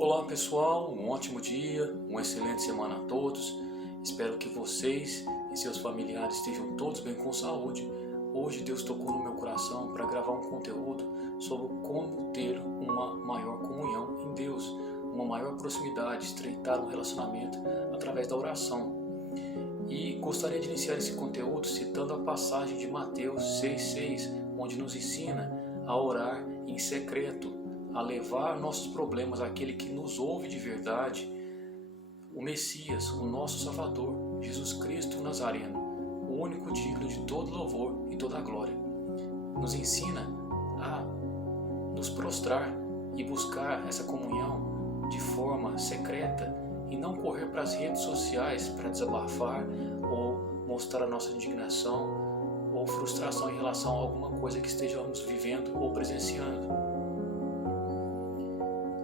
Olá pessoal, um ótimo dia, uma excelente semana a todos. Espero que vocês e seus familiares estejam todos bem com saúde. Hoje Deus tocou no meu coração para gravar um conteúdo sobre como ter uma maior comunhão em Deus, uma maior proximidade, estreitar um relacionamento através da oração. E gostaria de iniciar esse conteúdo citando a passagem de Mateus 6,6, onde nos ensina a orar em secreto, a levar nossos problemas àquele que nos ouve de verdade, o Messias, o nosso Salvador, Jesus Cristo Nazareno, o único digno de todo louvor e toda glória. Nos ensina a nos prostrar e buscar essa comunhão de forma secreta e não correr para as redes sociais para desabafar ou mostrar a nossa indignação ou frustração em relação a alguma coisa que estejamos vivendo ou presenciando.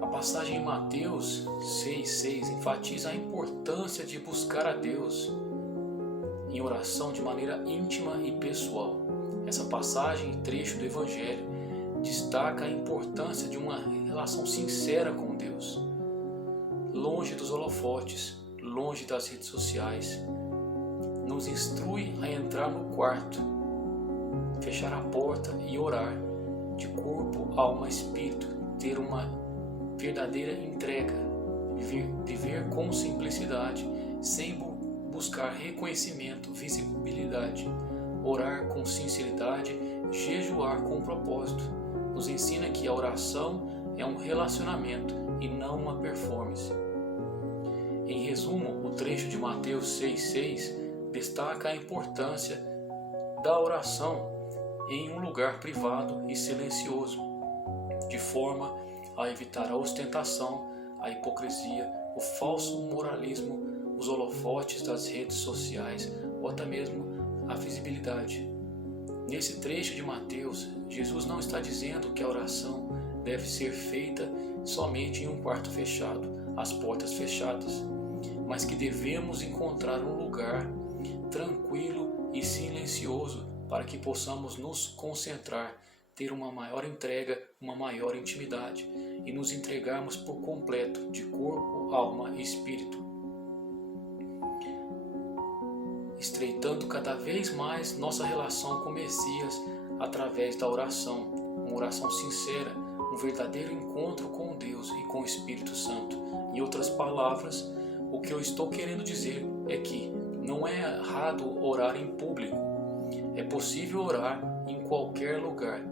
A passagem em Mateus 6,6 enfatiza a importância de buscar a Deus em oração de maneira íntima e pessoal. Essa passagem e trecho do Evangelho destaca a importância de uma relação sincera com Deus, longe dos holofotes, longe das redes sociais. Nos instrui a entrar no quarto, fechar a porta e orar de corpo, alma e espírito, ter uma verdadeira entrega, viver com simplicidade, sem buscar reconhecimento, visibilidade, orar com sinceridade, jejuar com propósito. Nos ensina que a oração é um relacionamento e não uma performance. Em resumo, o trecho de Mateus 6,6 destaca a importância da oração em um lugar privado e silencioso, de forma a evitar a ostentação, a hipocrisia, o falso moralismo, os holofotes das redes sociais ou até mesmo a visibilidade. Nesse trecho de Mateus, Jesus não está dizendo que a oração deve ser feita somente em um quarto fechado, as portas fechadas, mas que devemos encontrar um lugar tranquilo e silencioso para que possamos nos concentrar, ter uma maior entrega, uma maior intimidade e nos entregarmos por completo, de corpo, alma e espírito, estreitando cada vez mais nossa relação com o Messias através da oração, uma oração sincera, um verdadeiro encontro com Deus e com o Espírito Santo. Em outras palavras, o que eu estou querendo dizer é que não é errado orar em público, é possível orar em qualquer lugar,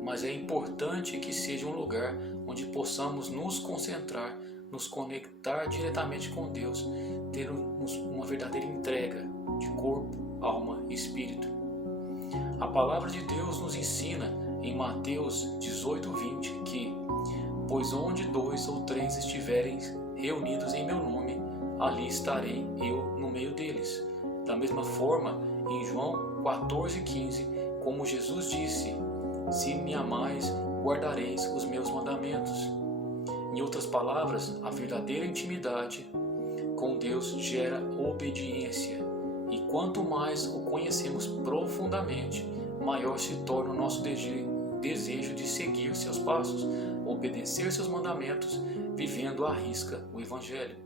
mas é importante que seja um lugar onde possamos nos concentrar, nos conectar diretamente com Deus, ter uma verdadeira entrega de corpo, alma e espírito. A palavra de Deus nos ensina em Mateus 18:20 que, pois onde 2 ou 3 estiverem reunidos em meu nome, ali estarei eu no meio deles. Da mesma forma, em João 14:15, como Jesus disse: se me amais, guardareis os meus mandamentos. Em outras palavras, a verdadeira intimidade com Deus gera obediência. E quanto mais o conhecemos profundamente, maior se torna o nosso desejo de seguir seus passos, obedecer seus mandamentos, vivendo à risca o Evangelho.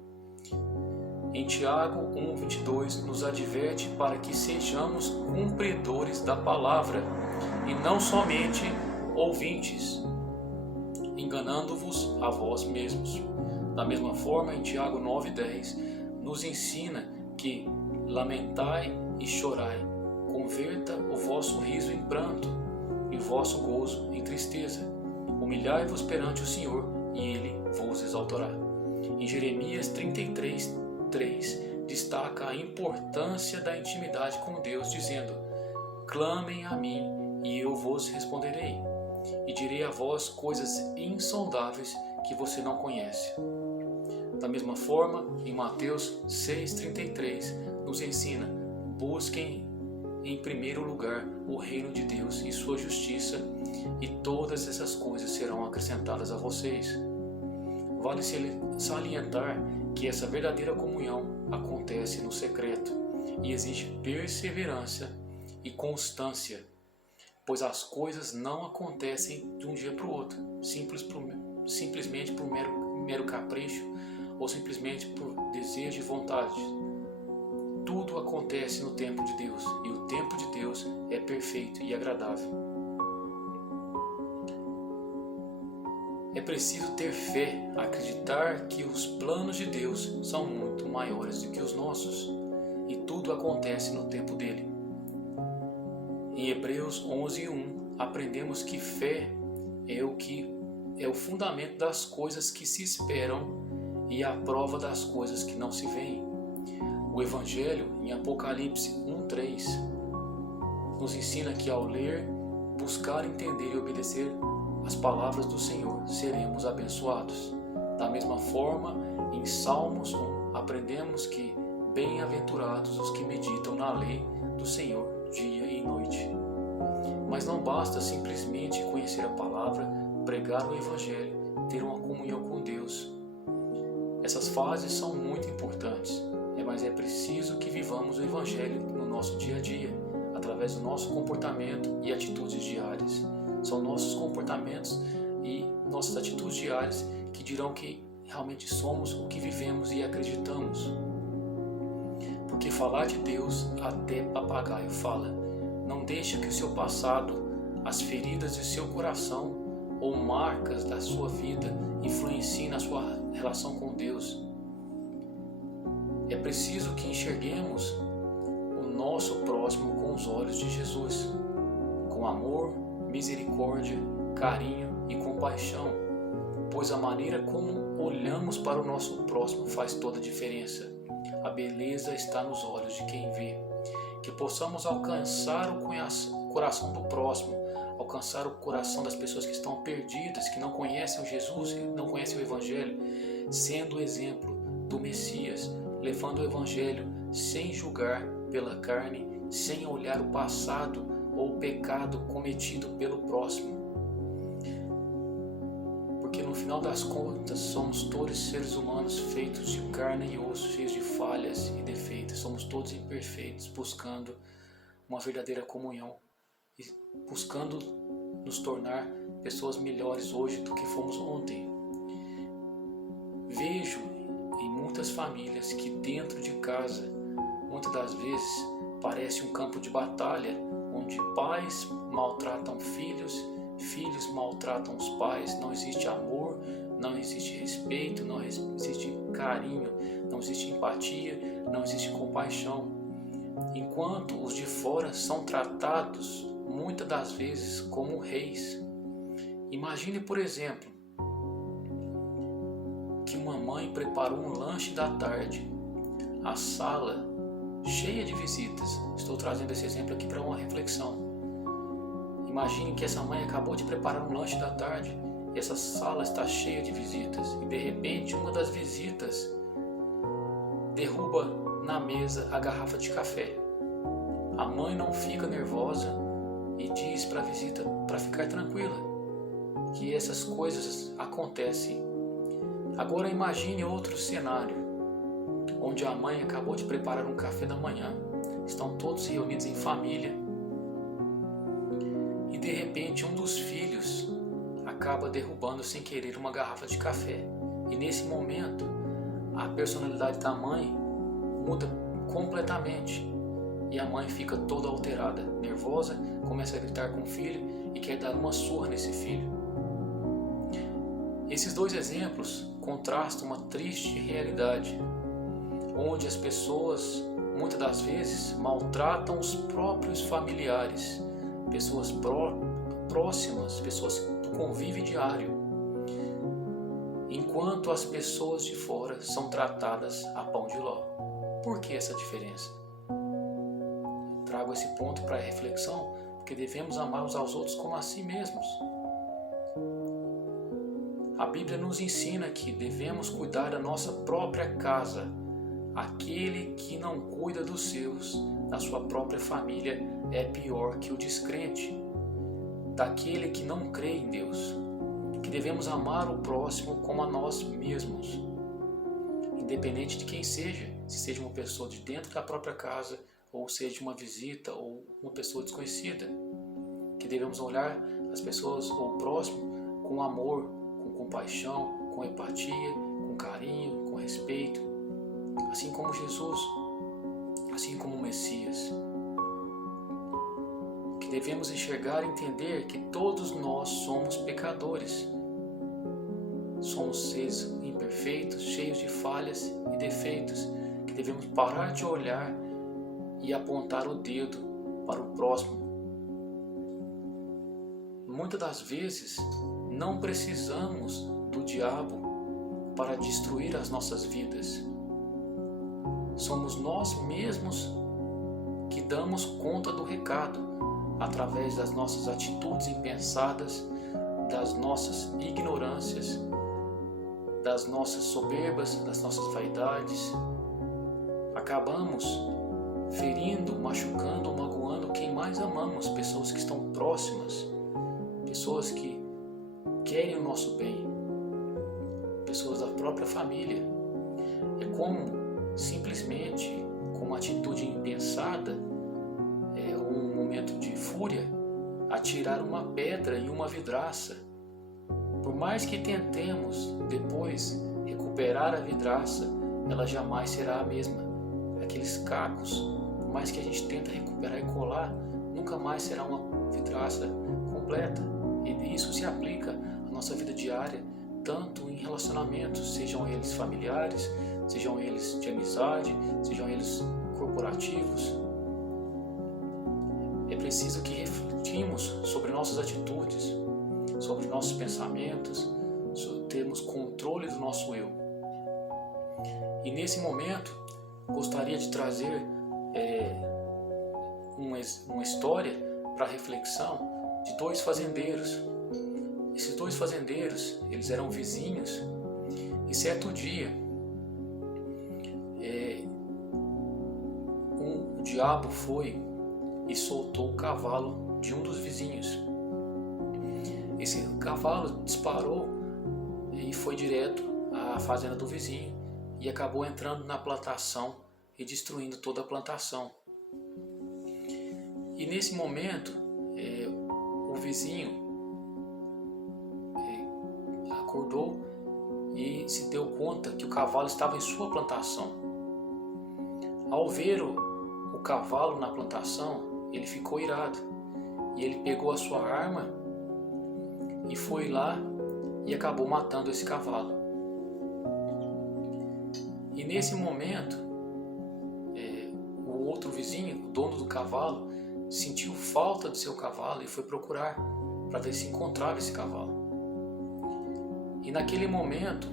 Em Tiago 1:22 nos adverte para que sejamos cumpridores da palavra e não somente ouvintes, enganando-vos a vós mesmos. Da mesma forma, em Tiago 9:10 nos ensina que lamentai e chorai, converta o vosso riso em pranto e o vosso gozo em tristeza. Humilhai-vos perante o Senhor e Ele vos exaltará. Em Jeremias 33:3 destaca a importância da intimidade com Deus, dizendo: clamem a mim e eu vos responderei, e direi a vós coisas insondáveis que você não conhece. Da mesma forma, em Mateus 6:33 nos ensina: busquem em primeiro lugar o reino de Deus e sua justiça, e todas essas coisas serão acrescentadas a vocês. Vale salientar que essa verdadeira comunhão acontece no secreto e exige perseverança e constância, pois as coisas não acontecem de um dia para o outro, simplesmente por mero capricho ou simplesmente por desejo e vontade. Tudo acontece no tempo de Deus, e o tempo de Deus é perfeito e agradável. É preciso ter fé, acreditar que os planos de Deus são muito maiores do que os nossos, e tudo acontece no tempo dele. Em Hebreus 11:1 aprendemos que fé é o fundamento das coisas que se esperam e a prova das coisas que não se veem. O Evangelho, em Apocalipse 1:3, nos ensina que ao ler, buscar, entender e obedecer as palavras do Senhor, seremos abençoados. Da mesma forma, em Salmos 1, aprendemos que bem-aventurados os que meditam na lei do Senhor dia e noite. Mas não basta simplesmente conhecer a palavra, pregar o Evangelho, ter uma comunhão com Deus. Essas fases são muito importantes, mas é preciso que vivamos o Evangelho no nosso dia a dia, através do nosso comportamento e atitudes diárias. São nossos comportamentos e nossas atitudes diárias que dirão que realmente somos o que vivemos e acreditamos. Porque falar de Deus até papagaio fala. Não deixe que o seu passado, as feridas de seu coração ou marcas da sua vida influenciem na sua relação com Deus. É preciso que enxerguemos o nosso próximo com os olhos de Jesus, com amor, misericórdia, carinho e compaixão, pois a maneira como olhamos para o nosso próximo faz toda a diferença. A beleza está nos olhos de quem vê. Que possamos alcançar o coração do próximo, alcançar o coração das pessoas que estão perdidas, que não conhecem o Jesus, que não conhecem o Evangelho, sendo o exemplo do Messias, levando o Evangelho sem julgar pela carne, sem olhar o passado ou o pecado cometido pelo próximo. Porque no final das contas somos todos seres humanos feitos de carne e osso, cheios de falhas e defeitos. Somos todos imperfeitos, buscando uma verdadeira comunhão e buscando nos tornar pessoas melhores hoje do que fomos ontem. Vejo em muitas famílias que dentro de casa, muitas das vezes, parece um campo de batalha, onde pais maltratam filhos, filhos maltratam os pais, não existe amor, não existe respeito, não existe carinho, não existe empatia, não existe compaixão. Enquanto os de fora são tratados, muitas das vezes, como reis. Imagine, por exemplo, que uma mãe preparou um lanche da tarde, a sala cheia de visitas. Estou trazendo esse exemplo aqui para uma reflexão. Imagine que essa mãe acabou de preparar um lanche da tarde e essa sala está cheia de visitas e de repente uma das visitas derruba na mesa a garrafa de café. A mãe não fica nervosa e diz para a visita para ficar tranquila, que essas coisas acontecem. Agora imagine outro cenário, onde a mãe acabou de preparar um café da manhã, estão todos reunidos em família e de repente um dos filhos acaba derrubando sem querer uma garrafa de café. E nesse momento a personalidade da mãe muda completamente e a mãe fica toda alterada, nervosa, começa a gritar com o filho e quer dar uma surra nesse filho. Esses dois exemplos contrastam uma triste realidade, onde as pessoas, muitas das vezes, maltratam os próprios familiares, pessoas próximas, pessoas do convívio diário, enquanto as pessoas de fora são tratadas a pão de ló. Por que essa diferença? Trago esse ponto para a reflexão, porque devemos amar uns aos outros como a si mesmos. A Bíblia nos ensina que devemos cuidar da nossa própria casa. Aquele que não cuida dos seus, da sua própria família, é pior que o descrente. Daquele que não crê em Deus. Que devemos amar o próximo como a nós mesmos. Independente de quem seja, se seja uma pessoa de dentro da própria casa, ou seja uma visita, ou uma pessoa desconhecida. Que devemos olhar as pessoas ou o próximo com amor, com compaixão, com empatia, com carinho, com respeito, assim como Jesus, assim como o Messias. Que devemos enxergar e entender que todos nós somos pecadores. Somos seres imperfeitos, cheios de falhas e defeitos, que devemos parar de olhar e apontar o dedo para o próximo. Muitas das vezes não precisamos do diabo para destruir as nossas vidas. Somos nós mesmos que damos conta do recado através das nossas atitudes impensadas, das nossas ignorâncias, das nossas soberbas, das nossas vaidades. Acabamos ferindo, machucando, magoando quem mais amamos, pessoas que estão próximas, pessoas que querem o nosso bem, pessoas da própria família. É como simplesmente, com uma atitude impensada, um momento de fúria, atirar uma pedra em uma vidraça. Por mais que tentemos depois recuperar a vidraça, ela jamais será a mesma. Aqueles cacos, por mais que a gente tenta recuperar e colar, nunca mais será uma vidraça completa. E isso se aplica à nossa vida diária, tanto em relacionamentos, sejam eles familiares, sejam eles de amizade, sejam eles corporativos. É preciso que refletimos sobre nossas atitudes, sobre nossos pensamentos, termos controle do nosso eu. E nesse momento, gostaria de trazer uma história para reflexão de dois fazendeiros. Esses dois fazendeiros, eles eram vizinhos, e certo dia, o diabo foi e soltou o cavalo de um dos vizinhos. Esse cavalo disparou e foi direto à fazenda do vizinho e acabou entrando na plantação e destruindo toda a plantação. E nesse momento, o vizinho acordou e se deu conta que o cavalo estava em sua plantação. Ao ver o cavalo na plantação, ele ficou irado e ele pegou a sua arma e foi lá e acabou matando esse cavalo. E nesse momento, o outro vizinho, o dono do cavalo, sentiu falta do seu cavalo e foi procurar para ver se encontrava esse cavalo. E naquele momento,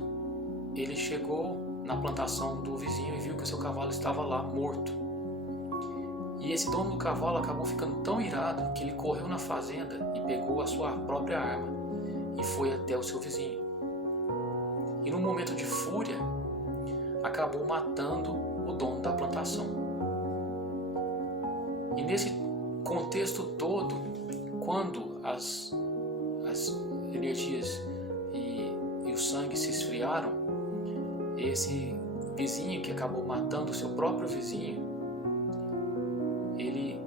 ele chegou na plantação do vizinho e viu que o seu cavalo estava lá, morto. E esse dono do cavalo acabou ficando tão irado que ele correu na fazenda e pegou a sua própria arma e foi até o seu vizinho. E num momento de fúria, acabou matando o dono da plantação. E nesse contexto todo, quando as energias e o sangue se esfriaram, esse vizinho que acabou matando o seu próprio vizinho, ele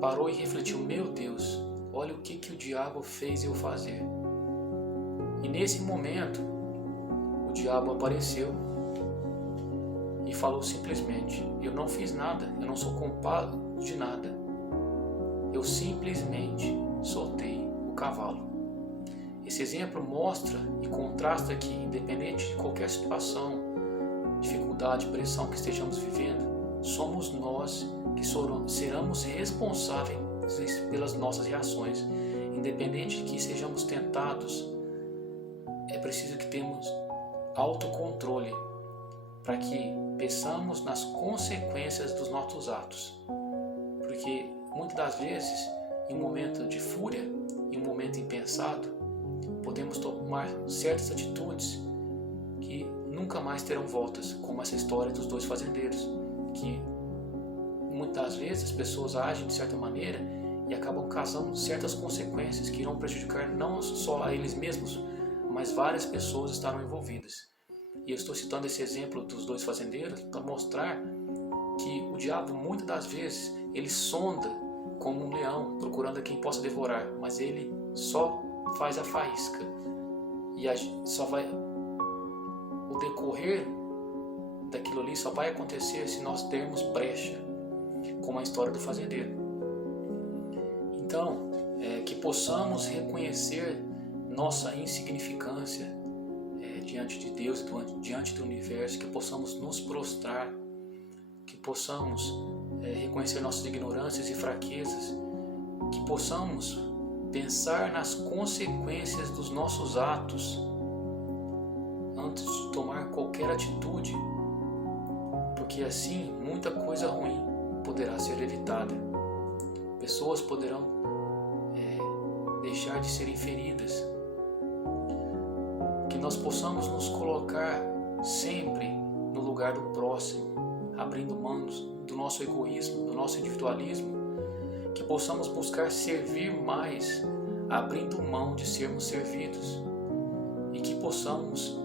parou e refletiu: meu Deus, olha o que o diabo fez eu fazer. E nesse momento, o diabo apareceu e falou simplesmente: eu não fiz nada, eu não sou culpado de nada, eu simplesmente soltei o cavalo. Esse exemplo mostra e contrasta que, independente de qualquer situação, dificuldade, pressão que estejamos vivendo, somos nós que seremos responsáveis pelas nossas reações. Independente de que sejamos tentados, é preciso que tenhamos autocontrole para que pensamos nas consequências dos nossos atos. Porque muitas das vezes, em um momento de fúria, em um momento impensado, podemos tomar certas atitudes que nunca mais terão voltas, como essa história dos dois fazendeiros, que muitas vezes as pessoas agem de certa maneira e acabam causando certas consequências que irão prejudicar não só a eles mesmos, mas várias pessoas estarão envolvidas. E eu estou citando esse exemplo dos dois fazendeiros para mostrar que o diabo muitas das vezes ele sonda como um leão procurando a quem possa devorar, mas ele só faz a faísca e só vai decorrer daquilo ali só vai acontecer se nós dermos brecha, como a história do fazendeiro. Então, que possamos reconhecer nossa insignificância diante de Deus, diante do universo, que possamos nos prostrar, que possamos reconhecer nossas ignorâncias e fraquezas, que possamos pensar nas consequências dos nossos atos antes de tomar qualquer atitude, porque assim muita coisa ruim poderá ser evitada. Pessoas poderão deixar de serem feridas. Que nós possamos nos colocar sempre no lugar do próximo, abrindo mão do nosso egoísmo, do nosso individualismo. Que possamos buscar servir mais, abrindo mão de sermos servidos. E que possamos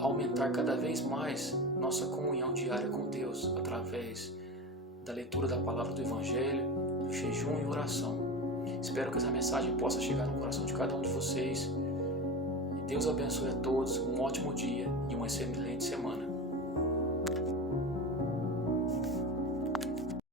aumentar cada vez mais nossa comunhão diária com Deus, através da leitura da palavra do Evangelho, do jejum e oração. Espero que essa mensagem possa chegar no coração de cada um de vocês. Deus abençoe a todos, um ótimo dia e uma excelente semana.